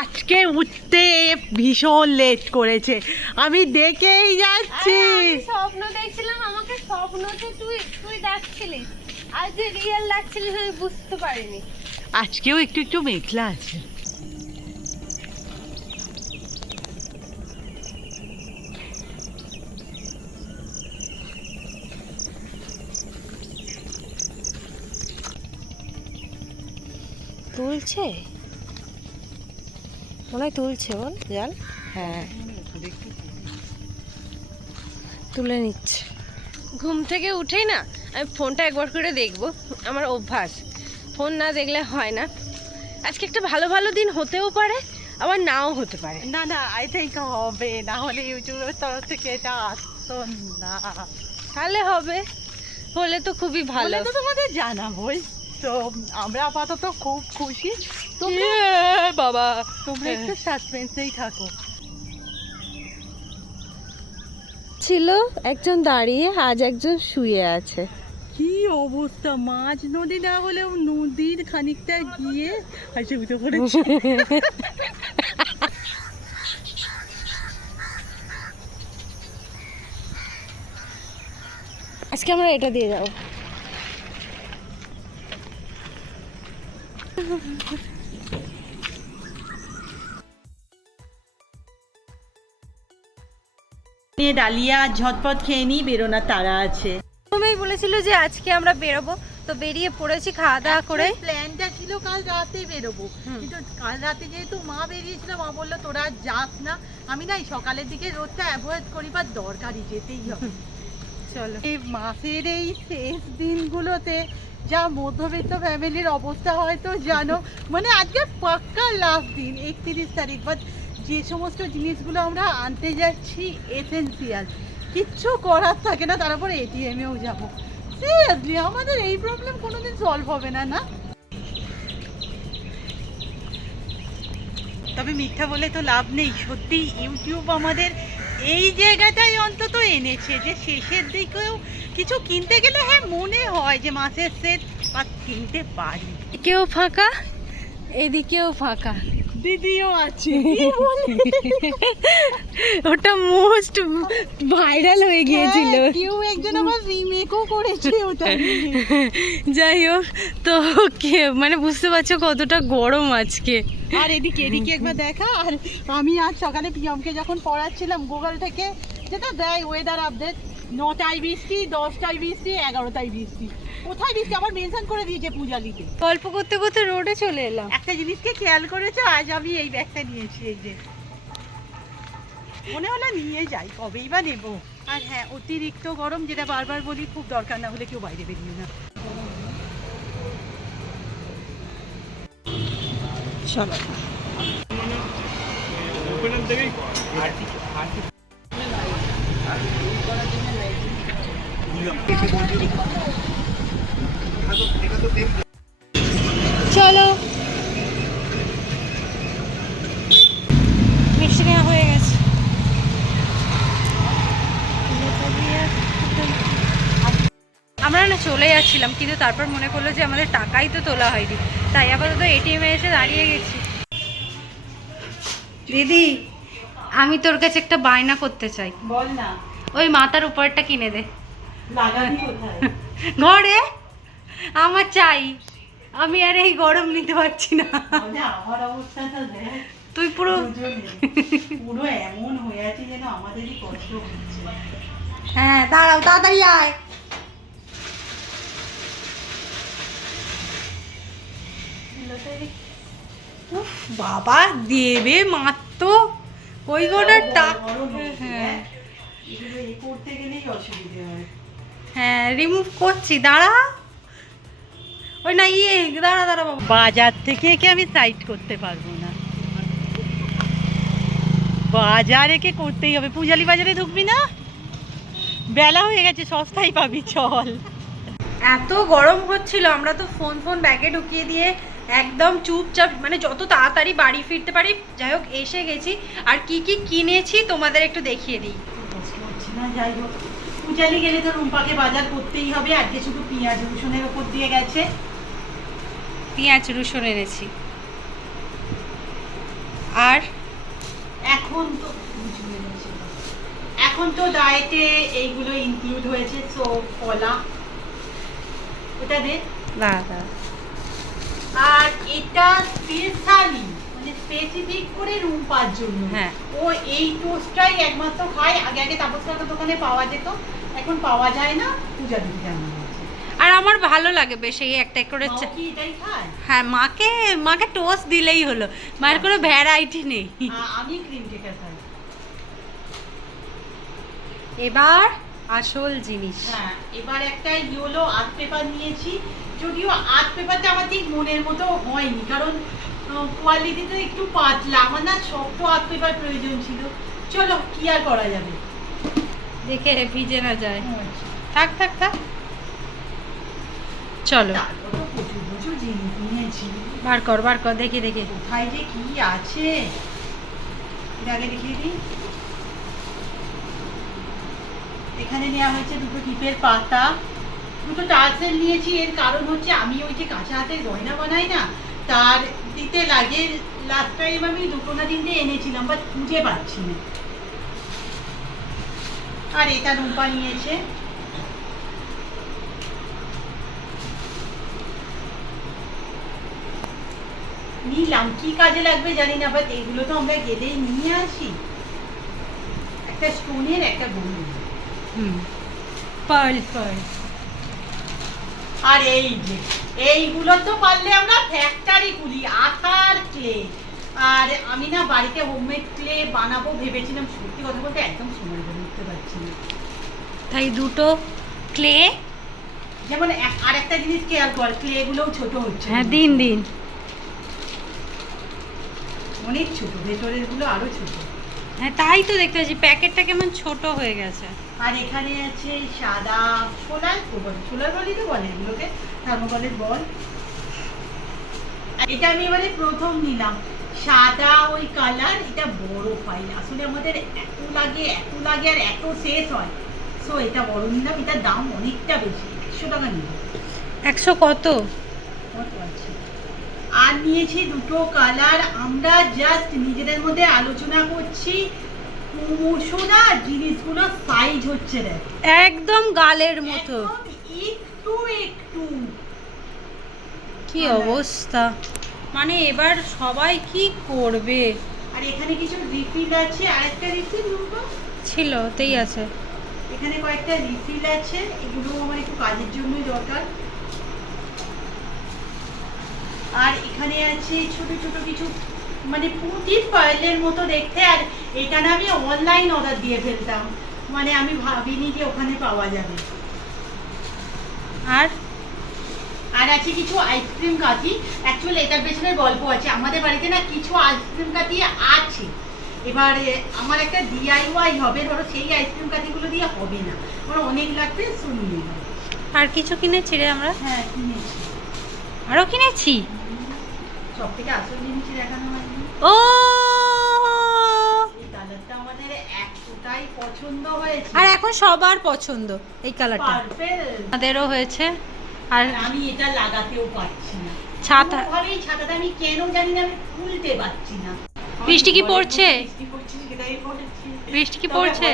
আজকে উঠতে ভীষণ লেট করেছে। আমি দেখেই যাচ্ছি। স্বপ্ন দেখছিলাম আমাকে স্বপ্নতে তুই তুই ডাকছিলিস আজ যে রিয়েল ডাকছিলিস আমি বুঝতে পারিনি। আজকেও একটু একটু মেঘলা আছে। তুলছে? মনে হয় তুলছে বল জাল হ্যাঁ। তুলে নিচ্ছে। ঘুম থেকে উঠেই না আমি ফোনটা একবার করে দেখব আমার অভ্যাস। ফোন না দেখলে হয় না। আজকে একটা ভালো ভালো দিন হতেও পারে আবার নাও হতে পারে। না না আই থিঙ্ক হবে না হলে ইউটিউবের তরফ থেকে এটা আসতো না। তাহলে হবে হলে তো খুবই ভালো। তো তোমাদের জানাবোই। তো আমরা আপাতত খুব খুশি। তোমরা বাবা। তোমরা একটু সাসপেন্সেই থাকো। ছিল একজন দাঁড়িয়ে আজ একজন শুয়ে আছে। কি অবস্থা? মাঝ নদী না হলেও নদীর খানিকটা গিয়ে হাসি উঠে পড়েছে আজকে আমরা এটা দিয়ে যাব। নিয়ে ডালিয়া ঝটপট খেয়ে নিই বেরোনা তারা আছে। প্রথমেই বলেছিল যে আজকে আমরা বেরোবো তো বেরিয়ে পড়েছি খাওয়া দাওয়া করে। প্ল্যানটা ছিল কাল রাতে বেরোবো। কিন্তু কাল রাতে যেহেতু মা বেরিয়েছিল মা বলল তোরা আর যাস না। আমি না সকালের দিকে রোদটা অ্যাভয়েড করি বা দরকারি যেতেই হবে। চলো। এই মাসের এই শেষ দিনগুলোতে যা মধ্যবিত্ত ফ্যামিলির অবস্থা হয়তো জানো। মানে আজকে পাক্কা লাস্ট দিন, একত্রিশ তারিখ। বাট যে সমস্ত জিনিসগুলো আমরা আনতে যাচ্ছি এসেন্সিয়াল কিচ্ছু করার থাকে না তারপরে এটিএমেও যাব। সিরিয়াসলি আমাদের এই প্রবলেম কোনোদিন সলভ হবে না না? তবে মিথ্যা বলে তো লাভ নেই। সত্যি ইউটিউব আমাদের এই জায়গাটাই অন্তত এনেছে যে শেষের দিকেও কিছু কিনতে গেলে হ্যাঁ মনে হয় যে মাসের শেষ বা কিনতে পারি। কেউ ফাঁকা এদিকেও ফাঁকা। দিদিও আছে। ওটা মোস্ট ভাইরাল হয়ে গিয়েছিল। হ্যাঁ, কেউ একজন আবার রিমেকও করেছে ওটা যাই হোক তো কে- মানে বুঝতে পারছ কতটা গরম আজকে। আর এদিকে এদিকে একবার দেখা। আর আমি আজ সকালে পিয়মকে যখন পড়াচ্ছিলাম গুগল থেকে যেটা দেয় ওয়েদার আপডেট নটায় বৃষ্টি দশটায় বৃষ্টি এগারোটায় বৃষ্টি। কোথায় বৃষ্টি? আবার মেনশন করে দিয়েছে পূজালিতে গল্প করতে করতে রোডে চলে এলাম। একটা জিনিসকে খেয়াল করেছ? আজ আমি এই ব্যাগটা নিয়েছি এই যে। মনে হলো নিয়ে যাই কবেই বা নেব। আর হ্যাঁ অতিরিক্ত গরম যেটা বারবার বলি খুব দরকার না হলে কেউ বাইরে বেরিয়ে না। চলো। চলো। মিষ্টি নেওয়া হয়ে গেছে। আমরা না চলে যাচ্ছিলাম কিন্তু তারপর মনে করল যে আমাদের টাকাই তো তোলা হয়নি। তাই আপাতত এটিএম এসে দাঁড়িয়ে গেছি। দিদি আমি তোর কাছে একটা বায়না করতে চাই। বল না। ওই মাথার উপরটা কিনে দে। ঘরে? আমার চাই। আমি আর এই গরম নিতে পারছি না। আমার অবস্থাটা তুই পুরো পুরো এমন হয়ে আছে যেন আমাদেরই কষ্ট হচ্ছে। হ্যাঁ দাঁড়াও তাড়াতাড়ি আয়। উফ, বাবা দেবে মাত্র। ওই গোটার টাকা হ্যাঁ। করতে গেলেই অসুবিধে হয়। হ্যাঁ রিমুভ করছি দাঁড়া। ওই না ইয়ে দাঁড়া দাঁড়া বাবা। বাজার থেকে একে আমি সাইড করতে পারব না। বাজারে কে করতেই হবে। পূজালি বাজারে ঢুকবি না? বেলা হয়ে গেছে সস্তায় পাবি চল। এত গরম হচ্ছিল আমরা তো ফোন ফোন ব্যাগে ঢুকিয়ে দিয়ে একদম চুপচাপ মানে যত তাড়াতাড়ি বাড়ি ফিরতে পারি যাই হোক এসে গেছি। আর কি কি কিনেছি তোমাদের একটু দেখিয়ে দিই। না যাই হোক। পূজালি গেলে তো রুম্পাকে বাজার করতেই হবে আজকে শুধু পেঁয়াজ রসুনের ওপর দিয়ে গেছে। পেঁয়াজ রসুন এনেছি। আর? এখন তো না। এখন তো ডায়েটে এইগুলো ইনক্লুড হয়েছে সো কলা। এটা দে। দাদা আর এটা স্পেশালি মানে স্পেসিফিক করে রুম পাওয়ার জন্য। হ্যাঁ। ও এই টোস্টটাই একমাত্র খায়। আগে আগে তাপস দোকানে পাওয়া যেত। এখন পাওয়া যায় না পূজা দিদি রান্না হয়েছে আর আমার ভালো লাগে বেশ এই একটা করে কি এটাই খায়? হ্যাঁ মাকে মাকে টোস্ট দিলেই হলো। মায়ের কোনো ভ্যারাইটি নেই। আমি ক্রিম কেকার খাই। এবার আসল জিনিস। হ্যাঁ এবার একটা ইয়েলো আর্ট পেপার নিয়েছি। যদিও আর্ট পেপারটা আমার ঠিক মনের মতো হয়নি কারণ কোয়ালিটিতে একটু পাতলা। আমার না শক্ত আর্ট পেপার প্রয়োজন ছিল। চলো কি আর করা যাবে? দেখে ভিজে না যায়। থাক থাক থাক। চলো। বার কর বার কর, দেখি দেখি। কি আছে? এখানে নেওয়া হয়েছে দুটো টিপের পাতা। দুটো টার্সেল নিয়েছি, এর কারণ হচ্ছে আমি ওই যে কাঁচা হাতের গয়না বানাই না, তার দিতে লাগে। লাস্ট টাইম আমি দুটো না তিনটে এনেছিলাম বাট খুঁজে পাচ্ছি না। আর এটা রুম্পা নিয়েছে। নিলাম কি কাজে লাগবে জানি না বাট এগুলো তো আমরা গেলেই নিয়ে আসি। একটা স্টোনের একটা গোল্ড হুম পার্ল পার্ল। আর এই যে এইগুলো তো পারলে আমরা ফ্যাক্টরি খুলি আঠার ক্লে আর আমি না বাড়িতে হোমমেড ক্লে বানাবো ভেবেছিলাম সত্যি কথা বলতে একদম সময় করে উঠতে পারছি না তাই দুটো ক্লে যেমন এক- আর একটা জিনিস খেয়াল কর ক্লে গুলোও ছোট হচ্ছে। হ্যাঁ দিন দিন। অনেক ছোট ভেতরেরগুলো আরও ছোট। হ্যাঁ তাই তো দেখতে পাচ্ছি প্যাকেটটা কেমন ছোট হয়ে গেছে। আর এখানে আছে সাদা সোলার বলে সোলার বলই তো বলে এগুলোকে থার্মোকলের বল। এটা আমি এবারে প্রথম নিলাম। সাদা ওই কালার এটা বড় ফাইল আসলে আমাদের এত লাগে এত লাগে আর এত শেষ হয়। সো এটা বড় নিলাম এটার দাম অনেকটা বেশি একশো টাকা নিলাম একশো কত? কত আছে? আর নিয়েছি দুটো কালার আমরা জাস্ট নিজেদের মধ্যে আলোচনা করছি। ক্রমশ না জিনিসগুলো সাইজ হচ্ছে দেখ। একদম গালের মতো। একটু একটু। কি অবস্থা? মানে এবার সবাই কি করবে? আর এখানে কিছু রিফিল আছে আরেকটা রিফিল ছিল তেই আছে। এখানে কয়েকটা রিফিল আছে এগুলো আমার একটু কাজের জন্যই দরকার। আর এখানে আছে ছোট ছোট কিছু মানে পুঁতির পায়েলের মতো দেখতে আর এটা না আমি অনলাইন অর্ডার দিয়ে ফেলতাম। মানে আমি ভাবিনি যে ওখানে পাওয়া যাবে। আর? আর আছে কিছু আইসক্রিম কাঠি। অ্যাকচুয়ালি এটার পেছনে গল্প আছে। আমাদের বাড়িতে না কিছু আইসক্রিম কাঠি আছে। এবার আমার একটা ডিআইওয়াই হবে ধরো সেই আইসক্রিম কাঠিগুলো দিয়ে হবে না। আমার অনেক লাগবে শুনিয়ে আর কিছু কিনেছি রে আমরা? হ্যাঁ কিনেছি। আরও কিনেছি? সব থেকে আসল জিনিসই দেখানো হয়নি। ও! আর এখন সবার পছন্দ এই কালারটা আমাদেরও হয়েছে। আর আমি এটা লাগাতেও পারছি না। ছাতা কোনোভাবেই ছাতাটা আমি কেন জানি না আমি খুলতে পারছি না। বৃষ্টি কি পড়ছে? বৃষ্টি পড়ছে সেটাই পড়ছে। বৃষ্টি কি পড়ছে?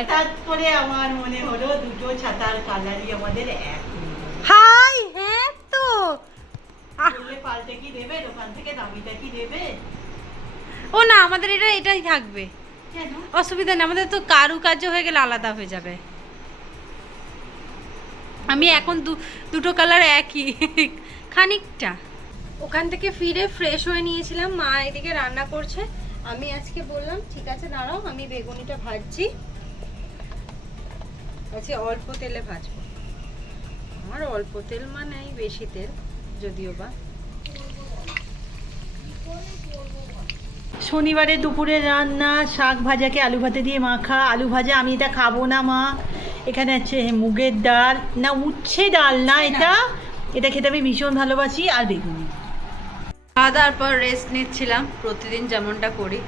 করে আমার মনে হলো দুটো ছাতার কালারই আমাদের এক হাই হ্যাঁ তো। বললে পাল্টে কি দেবে? দোকান থেকে দামিটা কি দেবে? ও না আমাদের এটা এটাই থাকবে। অসুবিধা নেই আমাদের তো কারুকার্য হয়ে গেলে আলাদা হয়ে যাবে। আমি এখন দু দুটো কালার একই। খানিকটা। ওখান থেকে ফিরে ফ্রেশ হয়ে নিয়েছিলাম। মা এদিকে রান্না করছে। আমি আজকে বললাম ঠিক আছে দাঁড়াও আমি বেগুনিটা ভাজছি। আজকে অল্প তেলে ভাজবো। আমার অল্প তেল মানেই বেশি তেল যদিও বা। শনিবারে দুপুরে রান্না শাক ভাজাকে আলু ভাতে দিয়ে মাখা। আলু ভাজা আমি এটা খাব না মা। এখানে আছে মুগের ডাল। না উচ্ছে ডাল না এটা। এটা খেতে আমি ভীষণ ভালোবাসি আর বেগুনি। খাওয়া দাওয়ার পর রেস্ট নিচ্ছিলাম প্রতিদিন যেমনটা করি।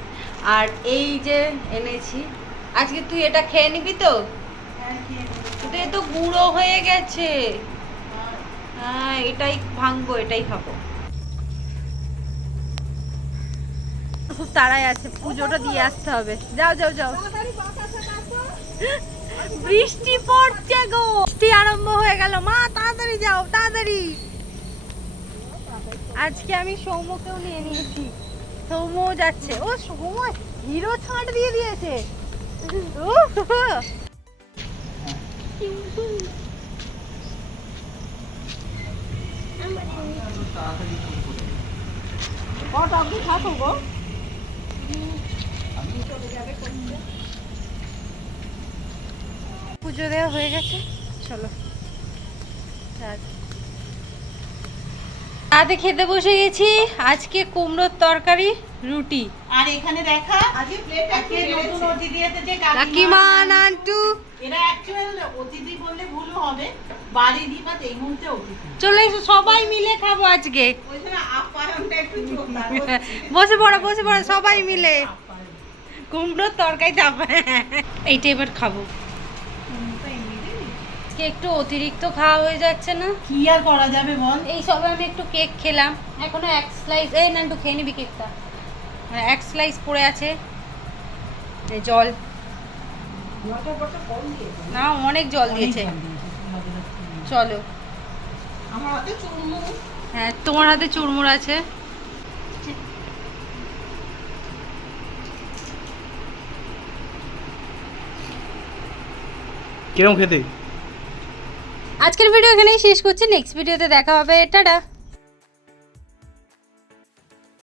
আর এই যে এনেছি আজকে তুই এটা খেয়ে নিবি তো? এটা তো গুঁড়ো হয়ে গেছে। হ্যাঁ এটাই ভাঙবো এটাই খাব। খুব তাড়াই আছে পুজোটা দিয়ে আসতে হবে। যাও যাও যাও। বৃষ্টি পড়ছে গো। বৃষ্টি আরম্ভ হয়ে গেল। মা তাড়াতাড়ি যাও তাড়াতাড়ি। আজকে আমি সৌম্যকেও নিয়ে নিয়েছি। সৌম্যও যাচ্ছে। ও সৌম্য হিরো ছাঁট দিয়ে দিয়েছে। উহ, পুজো দেওয়া হয়ে গেছে। চলো। রাতে খেতে বসে গেছি। আজকে কুমড়োর তরকারি রুটি। আর এখানে দেখা আজকে প্লেট আজকে নতুন অতিথি এসেছে কাকিমা নান্টু এরা অ্যাকচুয়াল অতিথি বললে ভুল হবে বাড়ি দিবাত এই মুহূর্তে অতিথি। চলে এসো সবাই মিলে খাব আজকে। বসে পড়ো বসে পড়ো সবাই মিলে। কুমড়োর তরকারি চাপ এইটা এবার খাব। আজকে একটু অতিরিক্ত খাওয়া হয়ে যাচ্ছে না। কি আর করা যাবে বল? এই সবে আমি একটু কেক খেলাম। এখনও এক স্লাইস এই না একটু খেয়ে নিবি কেকটা। হ্যাঁ, এক স্লাইস পড়ে আছে। এই জল। না অনেক জল দিয়েছে। চলো। আমার হাতে চুমু হ্যাঁ তোমার হাতে চুরমুর আছে। কিরম খেতে? আজকের ভিডিও এখানেই শেষ করছি। নেক্সট ভিডিওতে দেখা হবে। টাটা।